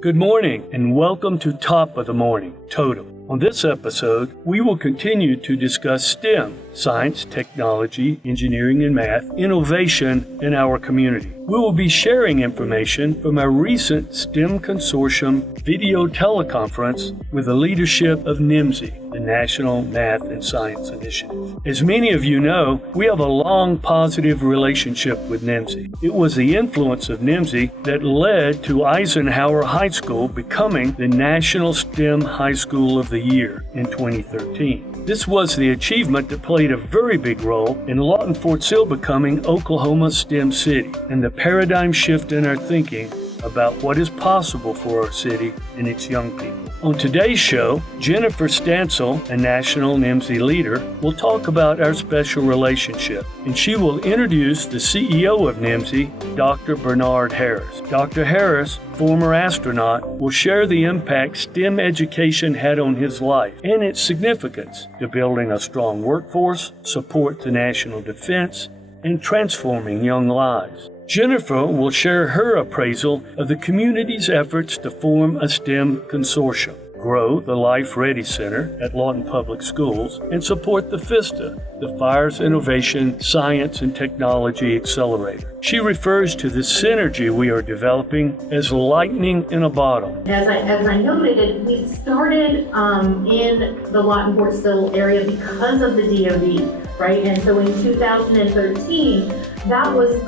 Good morning and welcome to Top of the Morning, TOTM. On this episode, we will continue to discuss STEM, science, technology, engineering, and math, innovation in our community. We will be sharing information from our recent STEM Consortium video teleconference with the leadership of NMSI, the National Math and Science Initiative. As many of you know, we have a long positive relationship with NMSI. It was the influence of NMSI that led to Eisenhower High School becoming the National STEM High School of the Year in 2013. This was the achievement that played a very big role in Lawton Fort Sill becoming Oklahoma's STEM city and the paradigm shift in our thinking about what is possible for our city and its young people. On today's show, Jennifer Stansel, a national NMSI leader, will talk about our special relationship, and she will introduce the CEO of NMSI, Dr. Bernard Harris. Dr. Harris, former astronaut, will share the impact STEM education had on his life and its significance to building a strong workforce, support to national defense, and transforming young lives. Jennifer will share her appraisal of the community's efforts to form a STEM consortium, grow the Life Ready Center at Lawton Public Schools, and support the FISTA, the Fires Innovation Science and Technology Accelerator. She refers to the synergy we are developing as lightning in a bottle. As I noted, we started in the Lawton Fort Sill area because of the DoD. Right, and so in 2013, that was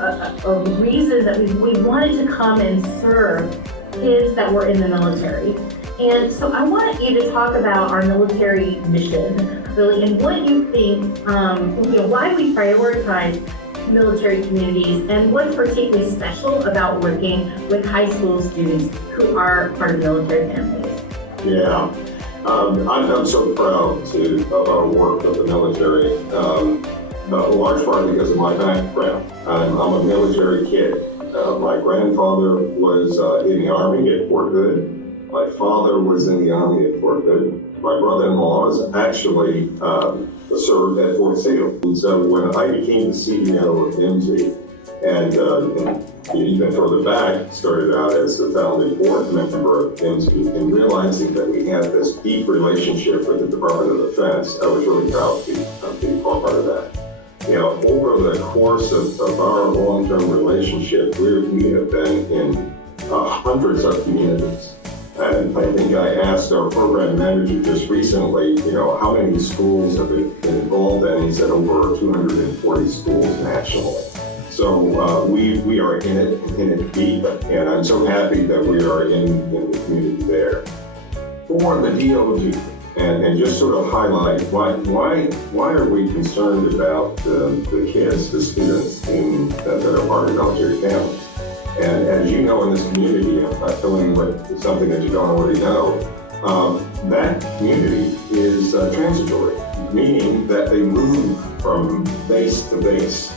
a reason that we wanted to come and serve kids that were in the military. And so I want you to talk about our military mission, really, and what you think, why we prioritize military communities and what's particularly special about working with high school students who are part of military families. Yeah. I'm so proud of our work of the military, in large part because of my background. I'm a military kid. My grandfather was in the Army at Fort Hood. My father was in the Army at Fort Hood. My brother-in-law is actually served at Fort Sill. And so when I became the CEO of NMSI, and even further back, started out as the founding board member of NMSI, and realizing that we had this deep relationship with the Department of Defense, I was really proud to be part of that. Over the course of our long-term relationship, we have been in hundreds of communities. And I think I asked our program manager just recently, how many schools have been involved in? He said over 240 schools nationally. So we are in it deep, and I'm so happy that we are in the community there. For the DoD, and just sort of highlight why are we concerned about the kids, the students that are part of military families? And as you know in this community, I'm not filling with something that you don't already know, that community is transitory, meaning that they move from base to base.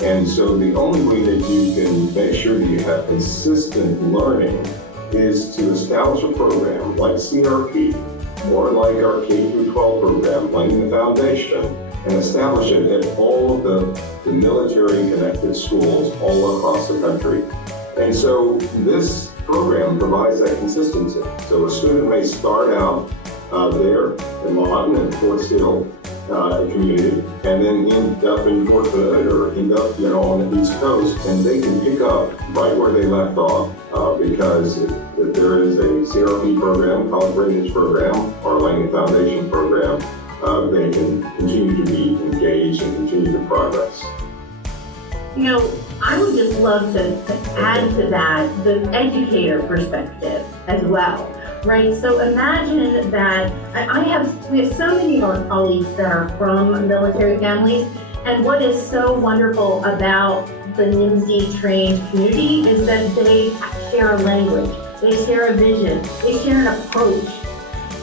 And so the only way that you can make sure that you have consistent learning is to establish a program like CRP or like our K-12 program, laying the foundation, and establish it at all of the military connected schools all across the country. And so this program provides that consistency. So a student may start out there in Lawton and Fort Sill community, and then end up in Fort Hood or end up on the East Coast, and they can pick up right where they left off because if there is a CRP program, college readiness program, or laying the foundation program, they can continue to be engaged and continue to progress. I would just love to add to that the educator perspective as well. Right, so imagine that we have so many of our colleagues that are from military families, and what is so wonderful about the NMSI trained community is that they share a language, they share a vision, they share an approach.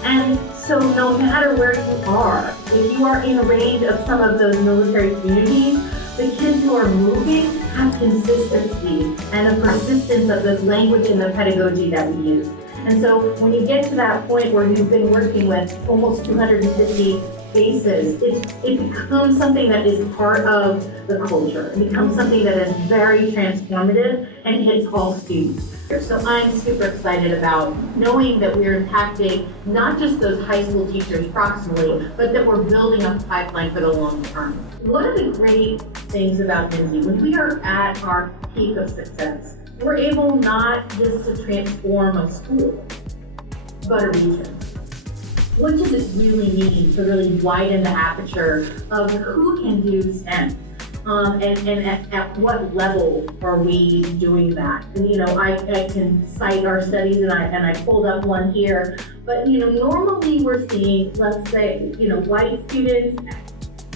And so no matter where you are, if you are in range of some of those military communities, the kids who are moving have consistency and a persistence of the language and the pedagogy that we use. And so when you get to that point where you've been working with almost 250 bases, it becomes something that is part of the culture. It becomes something that is very transformative and hits all students. So I'm super excited about knowing that we're impacting not just those high school teachers proximally, but that we're building a pipeline for the long term. One of the great things about NMSI, when we are at our peak of success, we're able not just to transform a school, but a region. What does it really mean to really widen the aperture of who can do STEM? And at what level are we doing that? And, I can cite our studies, and I pulled up one here, but, normally we're seeing, let's say, white students,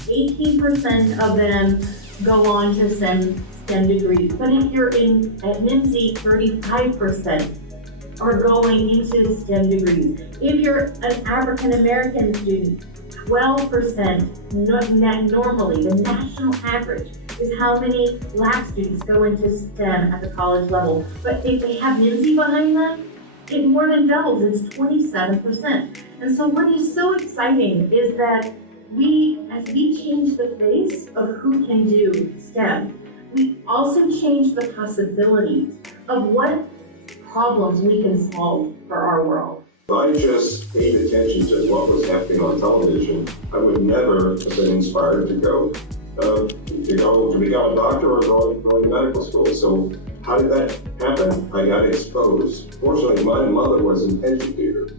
18% of them go on to STEM degrees. But if you're at NMSI, 35% are going into STEM degrees. If you're an African American student, 12% normally. The national average is how many Black students go into STEM at the college level. But if they have NMSI behind them, it more than doubles. It's 27%. And so what is so exciting is that as we change the face of who can do STEM, we also change the possibilities of what problems we can solve for our world. If I just paid attention to what was happening on television, I would never have been inspired to go to become a doctor or go to medical school. So how did that happen? I got exposed. Fortunately, my mother was an educator,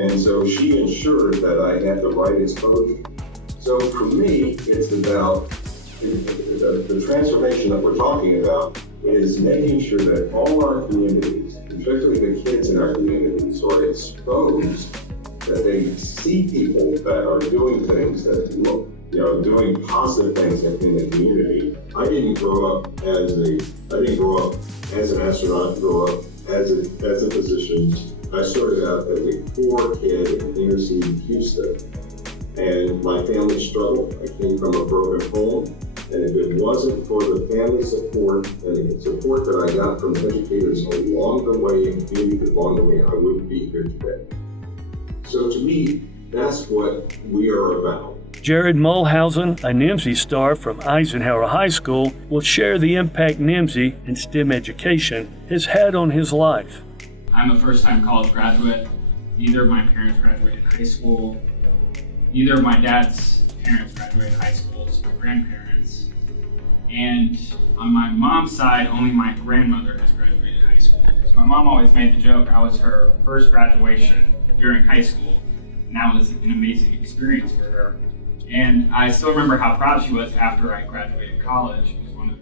and so she ensured that I had the right exposure. So for me, it's about the transformation that we're talking about is making sure that all our communities, particularly the kids in our communities, are exposed, that they see people that are doing things that look, doing positive things in the community. I didn't grow up as an astronaut, grow up as a physician. I started out as a poor kid in inner city Houston, and my family struggled. I came from a broken home. And if it wasn't for the family support and the support that I got from educators along the way and community along the way, I wouldn't be here today. So to me, that's what we are about. Jared Mulhausen, a NMSI star from Eisenhower High School, will share the impact NMSI and STEM education has had on his life. I'm a first-time college graduate. Neither of my parents graduated high school. Neither of my dad's parents graduated high school, so my grandparents. And on my mom's side, only my grandmother has graduated high school. So my mom always made the joke I was her first graduation during high school, and that was an amazing experience for her. And I still remember how proud she was after I graduated college. It was one of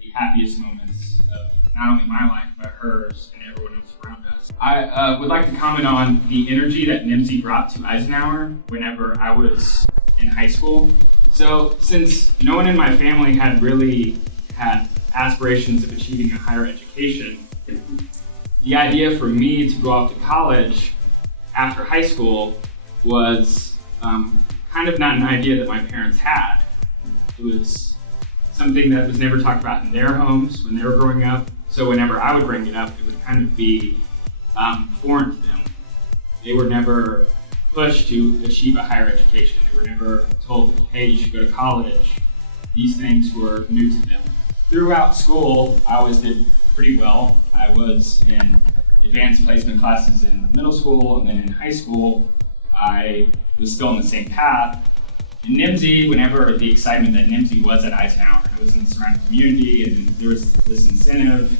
the happiest moments of not only my life, but hers and everyone else around us. I would like to comment on the energy that NMSI brought to Eisenhower whenever I was in high school. So since no one in my family had really had aspirations of achieving a higher education, the idea for me to go off to college after high school was kind of not an idea that my parents had. It was something that was never talked about in their homes when they were growing up. So whenever I would bring it up, it would kind of be foreign to them. They were never pushed to achieve a higher education. They were never told, hey, you should go to college. These things were new to them. Throughout school, I always did pretty well. I was in advanced placement classes in middle school, and then in high school, I was still on the same path. In NMSI, whenever the excitement that NMSI was at Eisenhower, I was in the surrounding community, and there was this incentive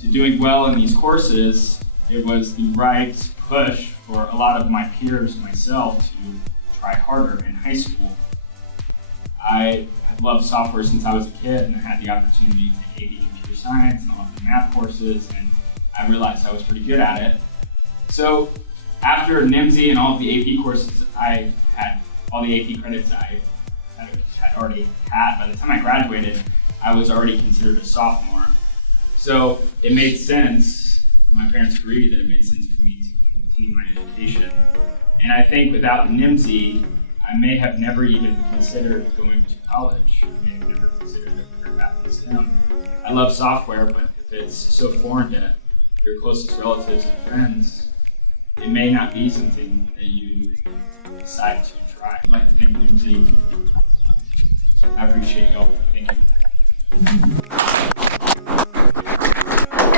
to doing well in these courses, it was the right push for a lot of my peers and myself to try harder in high school. I had loved software since I was a kid, and I had the opportunity to take AP computer science and all of the math courses, and I realized I was pretty good at it. So after NMSI and all of the AP courses, I had all the AP credits I had already had. By the time I graduated, I was already considered a sophomore. So it made sense, my parents agreed that it made sense for me to continue my education. And I think without NMSI, I may have never even considered going to college. I may have never considered a career path in STEM. I love software, but if it's so foreign to your closest relatives and friends, it may not be something that you decide to try. I'd like to thank NMSI. I appreciate y'all. Thank you.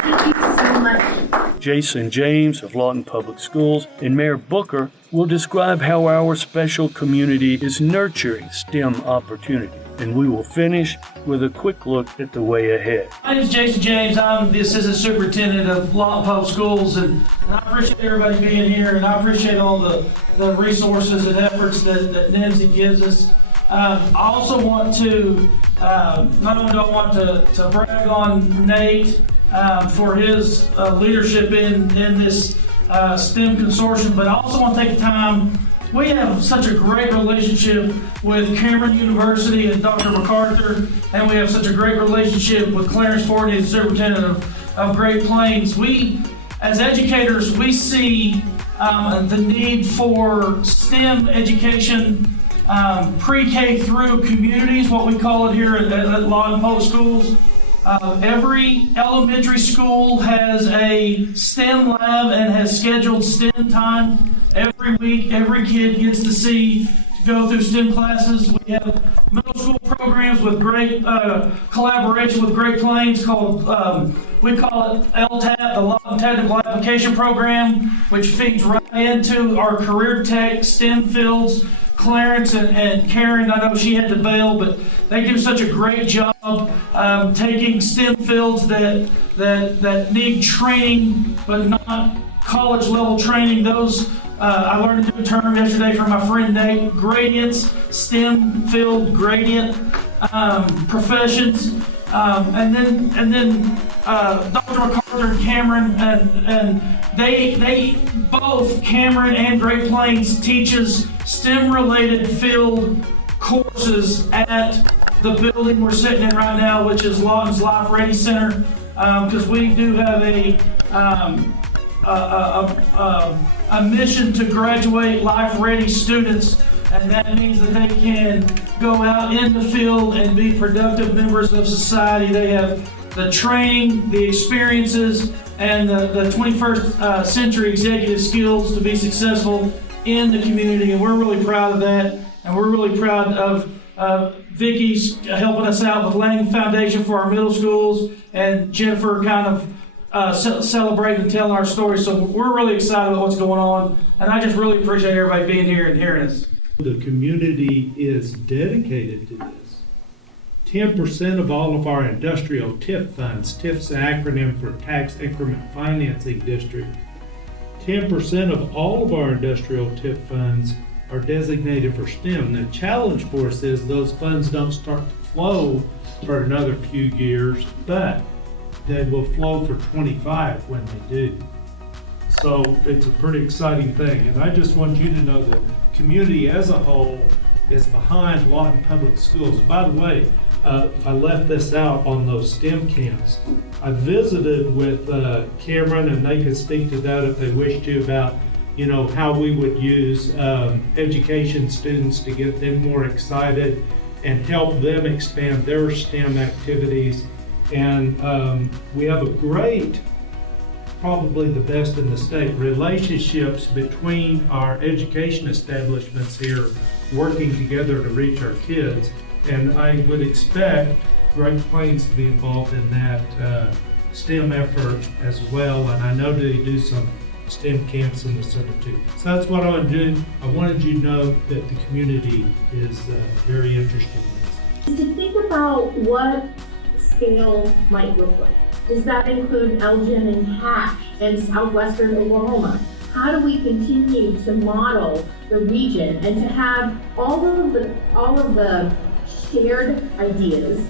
Thank you so much, Jason James of Lawton Public Schools, and Mayor Booker will describe how our special community is nurturing STEM opportunity. And we will finish with a quick look at the way ahead. My name is Jason James. I'm the Assistant Superintendent of Lawton Public Schools, and I appreciate everybody being here, and I appreciate all the resources and efforts that NMSI gives us. I also want to, not only do I want to brag on Nate for his leadership in this STEM consortium, but I also want to take the time. We have such a great relationship with Cameron University and Dr. MacArthur, and we have such a great relationship with Clarence Forney, the superintendent of Great Plains. We, as educators, we see the need for STEM education, pre-K through communities, what we call it here at Lawton Public Schools. Every elementary school has a STEM lab and has scheduled STEM time every week. Every kid gets to go through STEM classes. We have middle school programs with great collaboration with Great Plains called, we call it LTAP, the Lawton Technical Application Program, which feeds right into our career tech STEM fields. Clarence and Karen, I know she had to bail, but they do such a great job taking STEM fields that need training, but not college level training. Those I learned a new term yesterday from my friend Nate. Gradients, STEM field gradient professions, and then Dr. MacArthur and Cameron and they both, Cameron and Great Plains, teaches STEM-related field courses at the building we're sitting in right now, which is Lawton's Life Ready Center, because we do have a mission to graduate life-ready students, and that means that they can go out in the field and be productive members of society. They have the training, the experiences, and the 21st century executive skills to be successful in the community, and we're really proud of that, and we're really proud of Vicky's helping us out with laying the foundation for our middle schools, and Jennifer kind of celebrating and telling our story. So we're really excited about what's going on, and I just really appreciate everybody being here and hearing us. The community is dedicated to this. 10% of all of our industrial TIF funds, TIF's an acronym for Tax Increment Financing District, 10% of all of our industrial TIF funds are designated for STEM. The challenge for us is those funds don't start to flow for another few years, but they will flow for 25 when they do. So it's a pretty exciting thing. And I just want you to know that the community as a whole is behind Lawton Public Schools. By the way, I left this out on those STEM camps. I visited with Cameron, and they can speak to that if they wish to, about how we would use education students to get them more excited and help them expand their STEM activities. And we have a great, probably the best in the state, relationships between our education establishments here working together to reach our kids. And I would expect Great Plains to be involved in that STEM effort as well. And I know they do some STEM camps in the summer too. So that's what I want to do. I wanted you to know that the community is very interested in this. To think about what scale might look like. Does that include Elgin and Hatch and southwestern Oklahoma? How do we continue to model the region and to have all of the shared ideas,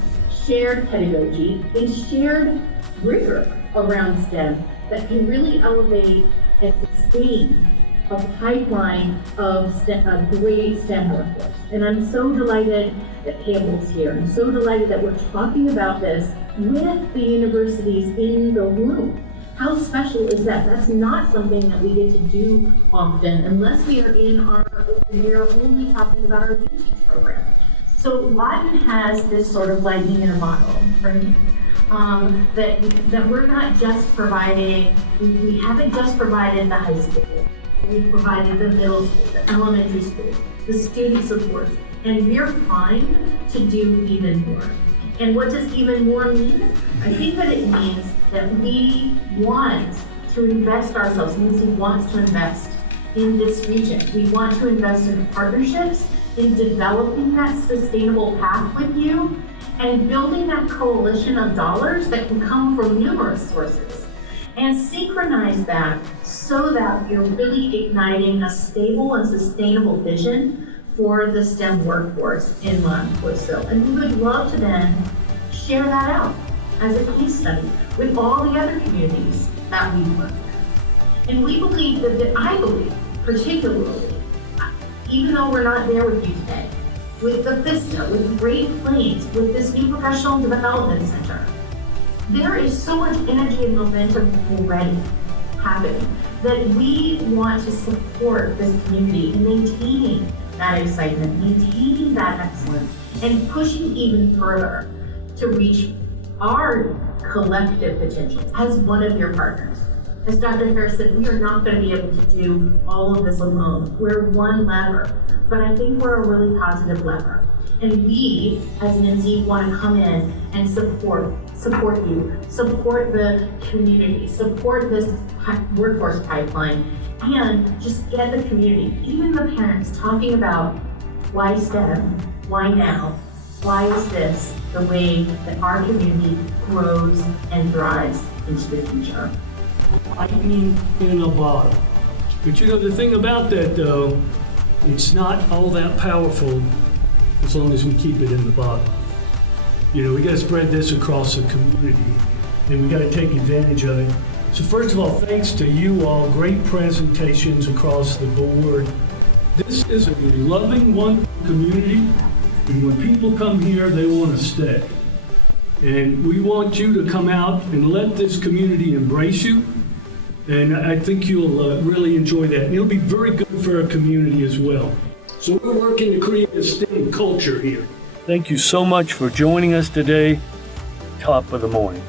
shared pedagogy, and shared rigor around STEM that can really elevate and sustain a pipeline of a great STEM workforce? And I'm so delighted that Campbell's here. I'm so delighted that we're talking about this with the universities in the room. How special is that? That's not something that we get to do often unless we are in our open year only talking about our UT program. So Lawton has this sort of like being a model for me. That we're not just providing, we haven't just provided the high school. We've provided the middle school, the elementary schools, the student supports, and we're trying to do even more. And what does even more mean? I think that it means that we want to invest ourselves. NMSI wants to invest in this region. We want to invest in partnerships, in developing that sustainable path with you, and building that coalition of dollars that can come from numerous sources, and synchronize that so that you're really igniting a stable and sustainable vision for the STEM workforce in law enforcement. And we would love to then share that out as a case study with all the other communities that we work with. And we believe that I believe, particularly, even though we're not there with you today, with the VISTA, with Great Plains, with this new professional development center, there is so much energy and momentum already happening that we want to support this community in maintaining that excitement, maintaining that excellence, and pushing even further to reach our collective potential as one of your partners. As Dr. Harris said, we are not going to be able to do all of this alone. We're one lever, but I think we're a really positive lever. And we, as an NMSI, want to come in and support you, support the community, support this workforce pipeline, and just get the community, even the parents, talking about why STEM, why now, why is this the way that our community grows and thrives into the future. Lightning in a bottle. But you know, the thing about that though, it's not all that powerful as long as we keep it in the bottle. You know, we got to spread this across the community, and we got to take advantage of it. So first of all, thanks to you all, great presentations across the board. This is a loving, wonderful community, and when people come here, they want to stay. And we want you to come out and let this community embrace you, and I think you'll really enjoy that. And it'll be very good for our community as well. So we're working to create a STEM culture here. Thank you so much for joining us today. Top of the morning.